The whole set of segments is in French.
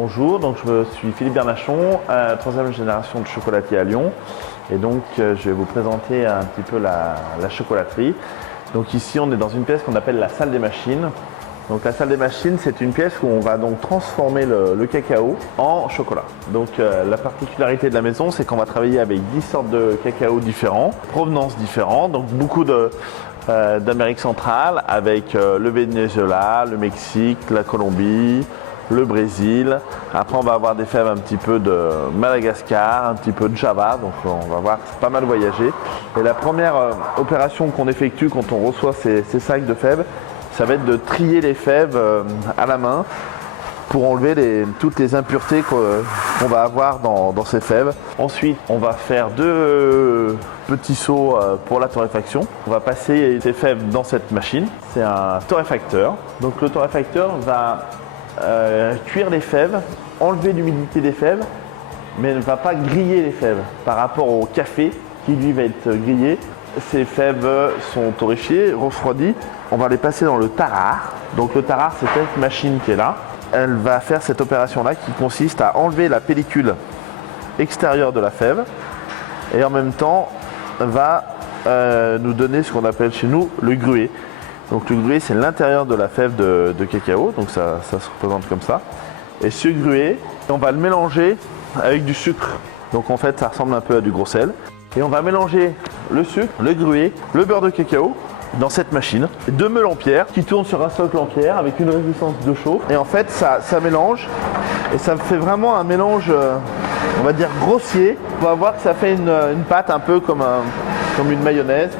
Bonjour, donc je suis Philippe Bernachon, troisième génération de chocolatier à Lyon. Et donc je vais vous présenter un petit peu la chocolaterie. Donc ici on est dans une pièce qu'on appelle la salle des machines. Donc la salle des machines, c'est une pièce où on va donc transformer le cacao en chocolat. Donc la particularité de la maison, c'est qu'on va travailler avec 10 sortes de cacao différents, provenances différentes, donc beaucoup d'Amérique centrale, avec le Venezuela, le Mexique, la Colombie, le Brésil. Après on va avoir des fèves un petit peu de Madagascar, un petit peu de Java, donc on va voir pas mal voyager. Et la première opération qu'on effectue quand on reçoit ces sacs de fèves, ça va être de trier les fèves à la main pour enlever toutes les impuretés qu'on va avoir dans ces fèves. Ensuite, on va faire 2 petits seaux pour la torréfaction. On va passer ces fèves dans cette machine. C'est un torréfacteur. Donc le torréfacteur va cuire les fèves, enlever l'humidité des fèves, mais ne va pas griller les fèves par rapport au café qui lui va être grillé. Ces fèves sont torréfiées, refroidies. On va les passer dans le tarare. Donc le tarare, c'est cette machine qui est là. Elle va faire cette opération-là qui consiste à enlever la pellicule extérieure de la fève et en même temps va nous donner ce qu'on appelle chez nous le gruet. Donc le gruet, c'est l'intérieur de la fève de cacao, donc ça se représente comme ça. Et ce gruet, on va le mélanger avec du sucre. Donc en fait, ça ressemble un peu à du gros sel. Et on va mélanger le sucre, le gruet, le beurre de cacao dans cette machine. 2 meules en pierre qui tournent sur un socle en pierre avec une résistance de chaud. Et en fait, ça mélange et ça fait vraiment un mélange, on va dire grossier. On va voir que ça fait une pâte un peu comme une mayonnaise.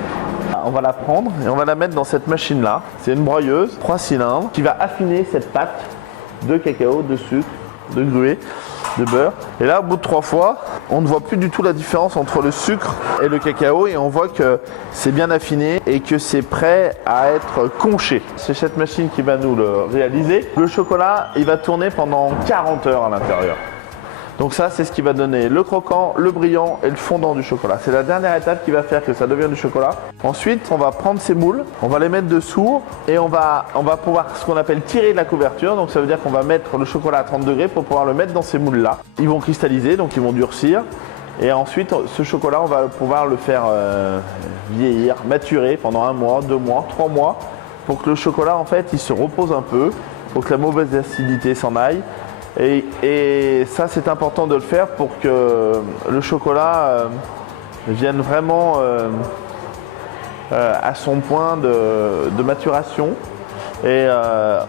On va la prendre et on va la mettre dans cette machine-là. C'est une broyeuse, 3 cylindres, qui va affiner cette pâte de cacao, de sucre, de gruet, de beurre. Et là, au bout de 3 fois, on ne voit plus du tout la différence entre le sucre et le cacao et on voit que c'est bien affiné et que c'est prêt à être conché. C'est cette machine qui va nous le réaliser. Le chocolat, il va tourner pendant 40 heures à l'intérieur. Donc ça, c'est ce qui va donner le croquant, le brillant et le fondant du chocolat. C'est la dernière étape qui va faire que ça devient du chocolat. Ensuite, on va prendre ces moules, on va les mettre dessous et on va pouvoir ce qu'on appelle tirer de la couverture. Donc ça veut dire qu'on va mettre le chocolat à 30 degrés pour pouvoir le mettre dans ces moules-là. Ils vont cristalliser, donc ils vont durcir. Et ensuite, ce chocolat, on va pouvoir le faire vieillir, maturer pendant 1 mois, 2 mois, 3 mois pour que le chocolat, en fait, il se repose un peu, pour que la mauvaise acidité s'en aille. Et ça, c'est important de le faire pour que le chocolat vienne vraiment à son point de maturation. Et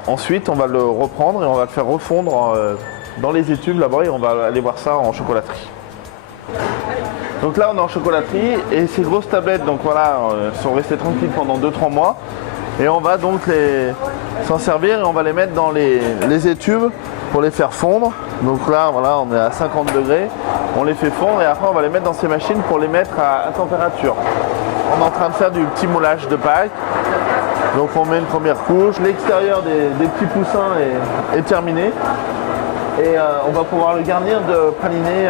ensuite, on va le reprendre et on va le faire refondre dans les étuves là-bas et on va aller voir ça en chocolaterie. Donc là, on est en chocolaterie et ces grosses tablettes, donc voilà, sont restées tranquilles pendant 2-3 mois. Et on va donc s'en servir et on va les mettre dans les étuves pour les faire fondre. Donc là, voilà, on est à 50 degrés. On les fait fondre et après, on va les mettre dans ces machines pour les mettre à température. On est en train de faire du petit moulage de Pâques. Donc on met une première couche. L'extérieur des petits poussins est terminé. Et on va pouvoir le garnir de pralinés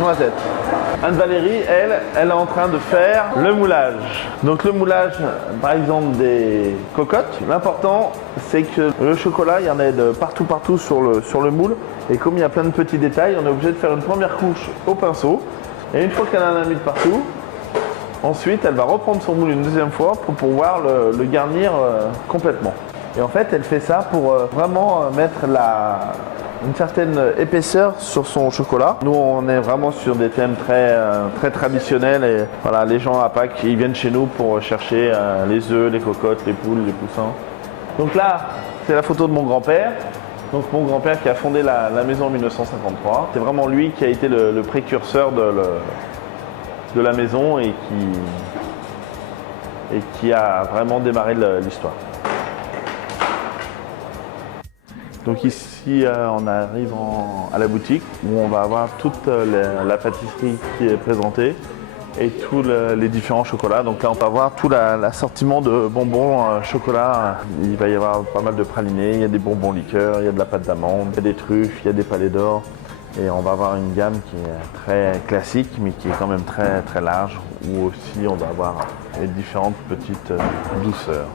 noisettes. Anne-Valérie, elle est en train de faire le moulage. Donc le moulage, par exemple, des cocottes. L'important, c'est que le chocolat, il y en ait de partout sur le moule. Et comme il y a plein de petits détails, on est obligé de faire une première couche au pinceau. Et une fois qu'elle en a mis de partout, ensuite, elle va reprendre son moule une deuxième fois pour pouvoir le garnir complètement. Et en fait, elle fait ça pour vraiment mettre une certaine épaisseur sur son chocolat. Nous, on est vraiment sur des thèmes très traditionnels et voilà, les gens à Pâques, ils viennent chez nous pour chercher les œufs, les cocottes, les poules, les poussins. Donc là, c'est la photo de mon grand-père. Donc mon grand-père qui a fondé la maison en 1953. C'est vraiment lui qui a été le précurseur de la maison et qui a vraiment démarré l'histoire. Donc ici, on arrive à la boutique où on va avoir toute la pâtisserie qui est présentée et tous les différents chocolats. Donc là, on va voir tout l'assortiment de bonbons chocolat. Il va y avoir pas mal de pralinés, il y a des bonbons liqueurs, il y a de la pâte d'amande, il y a des truffes, il y a des palais d'or. Et on va avoir une gamme qui est très classique, mais qui est quand même très large, où aussi on va avoir les différentes petites douceurs.